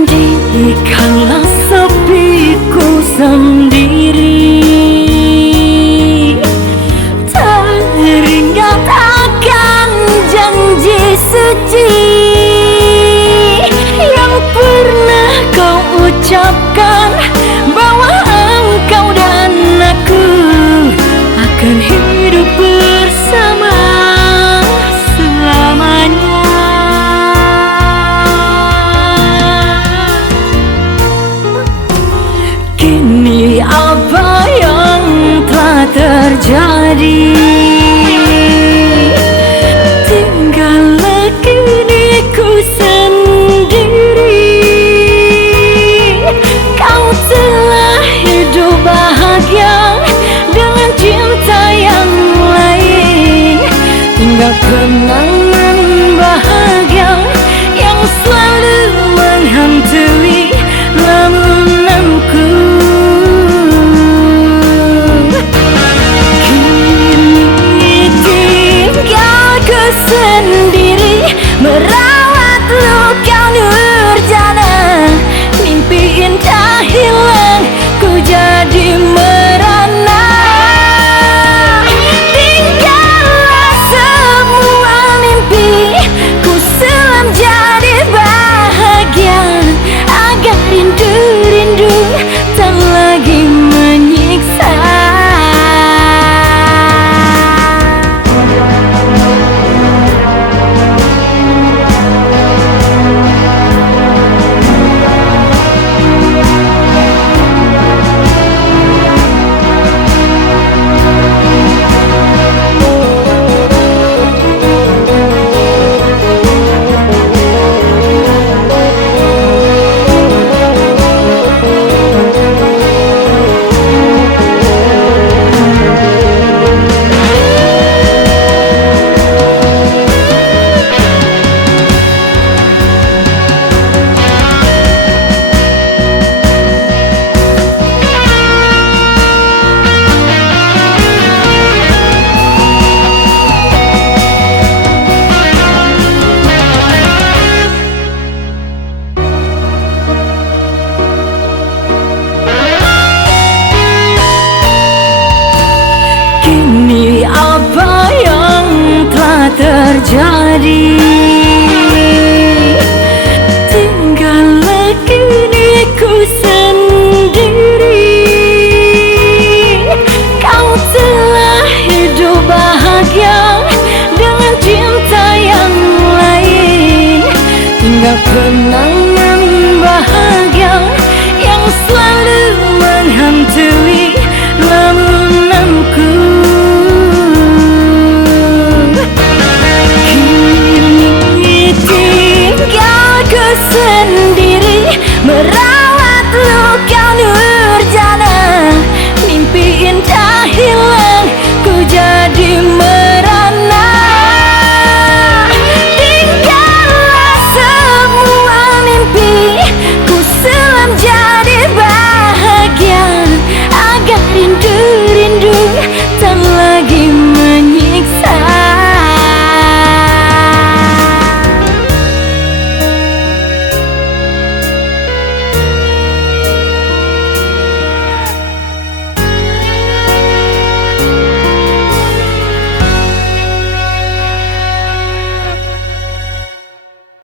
Di kala sepiku sendiri, teringat akan janji suci yang pernah kau ucapkan, bahwa engkau dan aku akan hidup bersama selamanya. Kini apa yang telah terjadi, tinggallah kini ku sendiri. Kau telah hidup bahagia dengan cinta yang lain, tinggal kenangan bahagia yang selalu menghantui lamunanku. Sendiri merawat luka nurjana, mimpi indah hilang, ku jadi merana. Tinggallah semua mimpi, ku selam jadi bahagia, agar rindu-rindu tak lagi menyiksa. Kini apa yang telah terjadi, tinggallah kini ku sendiri. Kau telah hidup bahagia dengan cinta yang lain, tinggal kenang